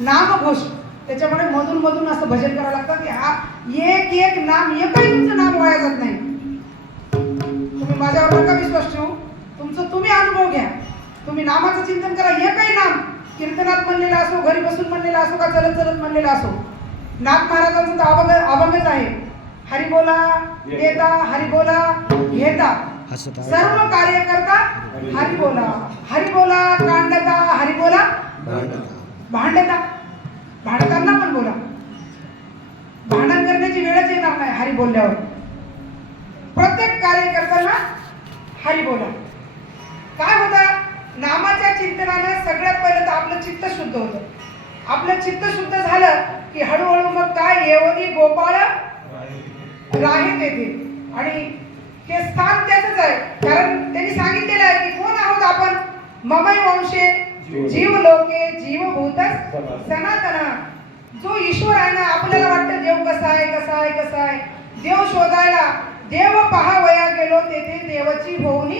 नामघोष. त्याच्यामुळे मधून मधून असं भजन करावं लागतं की हा एक एक नाम एकही तुमचं नाम वाया जात नाही. तुम्ही माझ्यावर नका विश्वास ठेवू. तुमचं तुम्ही अनुभव घ्या. तुम्ही नामाचं चिंतन करा. एकही नाम कीर्तनात म्हणलेला असो घरी बसून म्हणलेला असो का चलत चलत म्हणलेला असो नाथ महाराजांचं तर अभंग अभंगच आहे. हरी बोला देता हरी बोला घेता. सर्व कार्य करता हरी बोला. हरी बोला कांडता हरी बोला. भांडता भांडताना पण बोला. भांडण करण्याची वेळच येणार नाही हरी बोलल्यावर. प्रत्येक कार्य करताना हरी बोला. काय होतं? नामाच्या चिंतनानं सगळ्यात पहिलं तर आपलं चित्त शुद्ध होतं. आपलं चित्त शुद्ध झालं की हळूहळू मग काय? येवनी गोपाळ राहीत येते. आणि ते स्थान त्याच आहे. कारण त्यांनी सांगितलेलं आहे की कोण आहोत आपण? ममय वंशे जीव लोके जीवभूत सनातन। जो ईश्वर आहे ना आपल्याला वाटतं देव कसा आहे कसा आहे कसा आहे? देव शोधायला देव पहावया गेलो तेथे देवाची होऊनी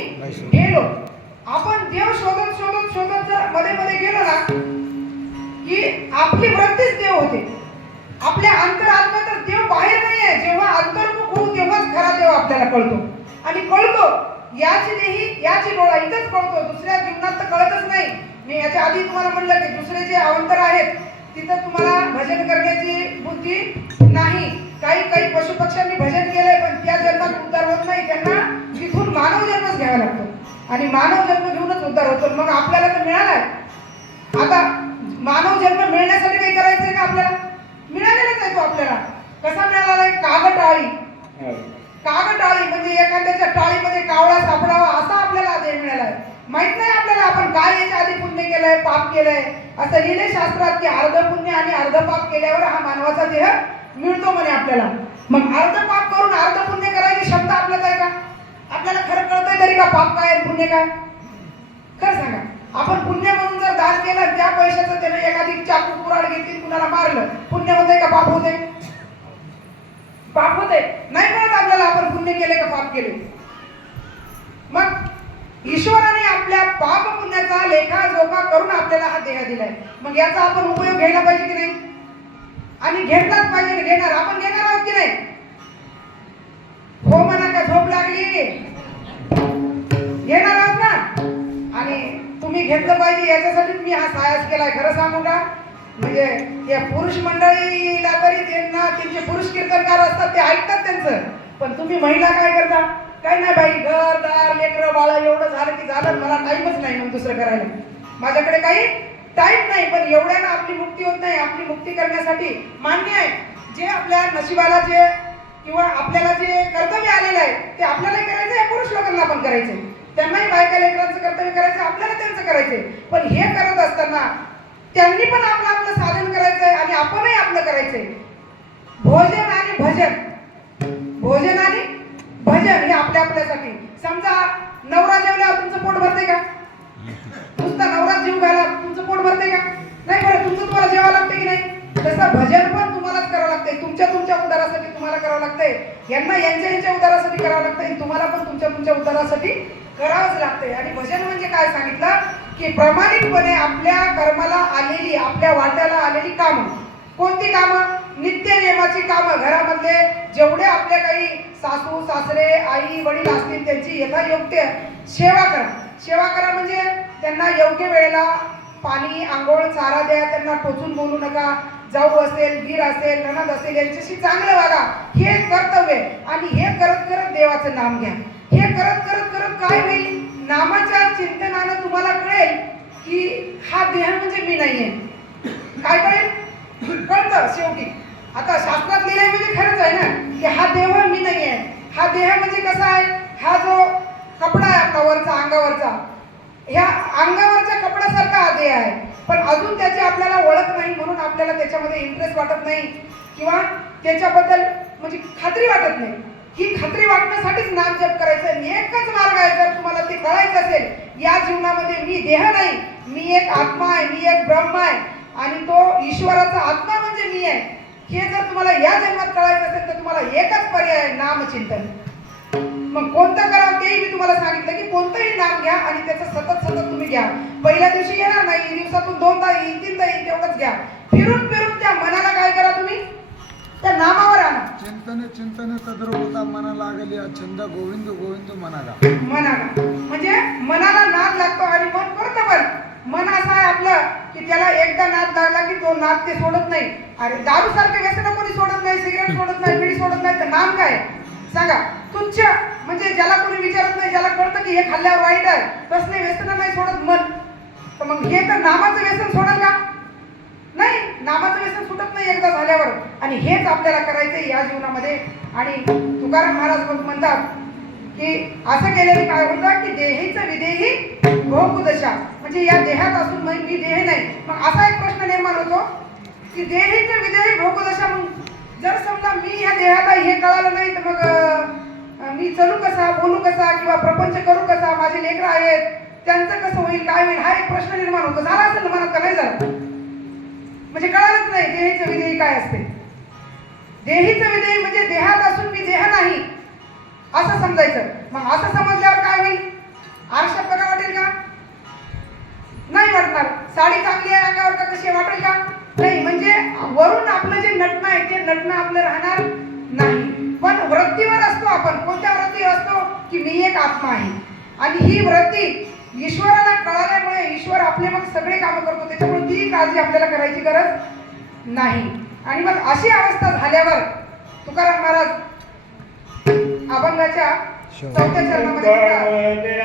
गेलो. आपण देव शोधत शोधत शोधत जर मध्ये मध्ये गेलो ना की आपली वृत्तीच देव होते. आपल्या अंतरात्म्यातच देव बाहेर नाही आहे जेव्हा अंतर्मुख होऊ तेव्हाच खरा देव आपल्याला कळतो. आणि कळतो याची देही याची डोळा इथंच कळतो. दुसऱ्या जीवनात तर कळतच नाही. तुम्हाला म्हणलं की दुसरे जे अवंतर आहेत तिथं तुम्हाला भजन करण्याची बुद्धी नाही. काही काही पशुपक्ष्यांनी भजन केलंय पण त्या जन्मात उद्धार होत नाही. त्यांना तिथून मानव जन्मच घ्यावा लागतो. आणि मानव जन्म घेऊनच उद्धार होतो. मग आपल्याला तर मिळालाय. आता मानव जन्म मिळण्यासाठी काही करायचंय का आपल्याला? मिळालेलाच आहे तो आपल्याला. कसा मिळाला आहे? कागद टाळी कागद टाळी म्हणजे एखाद्याच्या टाळीमध्ये कावळा सापडावा असा आपल्याला देह मिळाला आहे माहीत नाही आपण काय याच्या आधी पुण्य केलंय पाप केलंय? असं लिहिले शास्त्रात की अर्ध पुण्य आणि अर्ध पाप केल्यावर हा मानवाचा देह मिळतो म्हणे आपल्याला. मग अर्ध पाप करून अर्ध पुण्य करायची क्षमता आपल्यात आहे का? आपल्याला खरं कळतंय तरी का पाप काय पुण्य काय? खरं सांगा. आपण पुण्य म्हणून जर दान केलं त्या पैशाचं त्याने एखादी चाकू कुराड घेतली कुणाला मारलं पुण्य होते का पाप होते पाप होते नाही कळत आपल्याला आपण पुण्य केले का पाप केले मग ईश्वराने आपल्या पाप पुण्याचा लेखा जोखा करून आपल्याला हा देह दिलाय. मग याचा आपण उपयोग घ्यायला पाहिजे की नाही? आणि घेतलाच पाहिजे घेणार? आपण घेणार आहोत की नाही? हो म्हणा का झोप लागली? घेणार आहोत ना? आणि तुम्ही घेतलं पाहिजे याच्यासाठी मी हा सायास केलाय. खरं सांगू का? म्हणजे या पुरुष मंडळीला तरी त्यांना त्यांचे पुरुष कीर्तनकार असतात ते ऐकतात त्यांचं. पण तुम्ही महिला काय करता? काय नाही बाई घर दार लेकरं बाळा एवढं झालं की झालं. मला टाईमच नाही मग दुसरं करायला. माझ्याकडे काही टाईम नाही पण एवढ्यानं आपली मुक्ती होत नाही. आपली मुक्ती करण्यासाठी मान्य आहे. जे आपल्या नशिबाला जे किंवा आपल्याला जे कर्तव्य आलेलं आहे ते आपल्यालाही करायचं आहे पुरुष लोकांना पण करायचंय त्यांनाही बायका लेकरांचं कर्तव्य करायचं आपल्याला त्यांचं करायचंय पण हे करत असताना त्यांनी पण आपलं आपलं साधन करायचंय आणि आपणही आपलं करायचंय भोजन आणि भजन. भोजन आणि भजन हे आपल्या आपल्यासाठी समजा नवरा जेवल्यावर तुमचं पोट भरते का नुसता नवरा जीव घाला तुमचं पोट भरते का नाही बरं तुमचं तुम्हाला जेवावं लागते की नाही तसं भजन पण तुम्हालाच करावं लागतंय तुमच्या तुमच्या उद्धारासाठी तुम्हाला करावं लागतंय. यांना यांच्या यांच्या उद्धारासाठी करावं लागतंय आणि तुम्हाला पण तुमच्या तुमच्या उद्धारासाठी करावंच लागतंय. आणि भजन म्हणजे काय सांगितलं? की प्रामाणिकपणे आपल्या कर्माला आलेली आपल्या वाट्याला आलेली कामं. कोणती कामं? नित्य नियमाची कामं. घरामध्ये जेवढे आपले काही सासू सासरे आई वडील असतील त्यांची यथायोग्य सेवा करा. सेवा करा म्हणजे त्यांना योग्य वेळेला पाणी आंघोळ चारा द्या त्यांना टोचून बोलू नका. जाऊ असेल वीर असेल ननद असेल यांच्याशी चांगलं वागा. हे कर्तव्य आहे. आणि हे करत करत देवाचं नाम घ्या. हे करत करत करत काय होईल? नामाच्या चिंतनानं तुम्हाला कळेल की हा देह म्हणजे मी नाहीये. काय कळेल? कळतं शेवटी. आता शास्त्रात लिहिलंय म्हणजे खरंच आहे ना की हा देह मी नाहीये. हा देह म्हणजे कसा आहे? हा जो कपडा आहे आपला वरचा अंगावरचा. ह्या अंगावरच्या कपड्यासारखा हा देह आहे. पण अजून त्याची आपल्याला ओळख नाही म्हणून आपल्याला त्याच्यामध्ये इंटरेस्ट वाटत नाही किंवा त्याच्याबद्दल म्हणजे खात्री वाटत नाही. ही खात्री वाटण्यासाठीच नाम जप करायचं. एकच मार्ग आहे जर तुम्हाला ते कळायचं असेल या जीवनामध्ये मी देह नाही. मी एक आत्मा आहे मी एक ब्रह्म आहे. आणि तो ईश्वराचा आत्मा म्हणजे मी आहे. हे जर तुम्हाला या जन्मात कळायचं असेल तर तुम्हाला एकच पर्याय आहे नामचिंतन. मग कोणतं मी तुम्हाला सांगितलं की कोणतंही नाम घ्या आणि त्याचं सतत सतत तुम्ही घ्या. पहिल्या दिवशी येणार नाही दिवसातून दोनदा येईल तीनदा येईल तेवढंच घ्या. फिरून फिरून त्या मनाला काय करा तुम्ही? त्या नामावर आणा. चिंतने चिंतने मना लागली छंद गोविंद गोविंद म्हणाला मनाला. म्हणजे मनाला नाद लागतो आणि मन करतं पण. मन असं आहे आपलं की त्याला एकदा नाद लागला की तो नाद ते सोडत नाही. अरे दारू सारखे व्यसन कोणी सोडत नाही सिगरेट सोडत नाही बिडी सोडत नाही तर नाम काय? सांगा तुच्छ म्हणजे ज्याला कोणी विचारत नाही ज्याला कळतं की हे खाल्ल्यावर वाईट आहे तसले व्यसन नाही सोडत मन. तर मग हे तर नामाचं व्यसन सोडल का? नाही नामाचं व्यसन सुटत नाही एकदा झाल्यावर. आणि हेच आपल्याला करायचंय या जीवनामध्ये. आणि तुकाराम महाराज मग म्हणतात की असं केल्याने काय होतं की देहीचं विदेही भोगदशा म्हणजे या देहात असून मग मी देह नाही. मग असा एक प्रश्न निर्माण होतो की देहीचं विदेही भोगदशा मग जर समजा मी ह्या देहाला हे कळालं नाही तर मग मी चलू कसा बोलू कसा किंवा प्रपंच करू कसा माझे लेकरं आहेत त्यांचं कसं होईल काय होईल हा एक प्रश्न निर्माण होतो. झाला असेल ना मनात का नाही झाला? म्हणजे कळालंच नाही देहीचं विधेयी काय असते. देहीचं विधेयी म्हणजे देहात असून मी देह नाही. असं समजायचं. मग असं समजलं नटणं आपलं राहणार नाही. पण वृत्तीवर असतो आपण. कोणत्या वृत्तीवर असतो? की मी एक आत्मा आहे. आणि ही वृत्ती ईश्वराला कळाल्यामुळे ईश्वर आपले मग सगळे कामं करतो. त्याच्यामुळे ती काळजी आपल्याला करायची गरज नाही. आणि मग अशी अवस्था झाल्यावर तुकाराम महाराज अभंगाच्या चौथ्या चरणामध्ये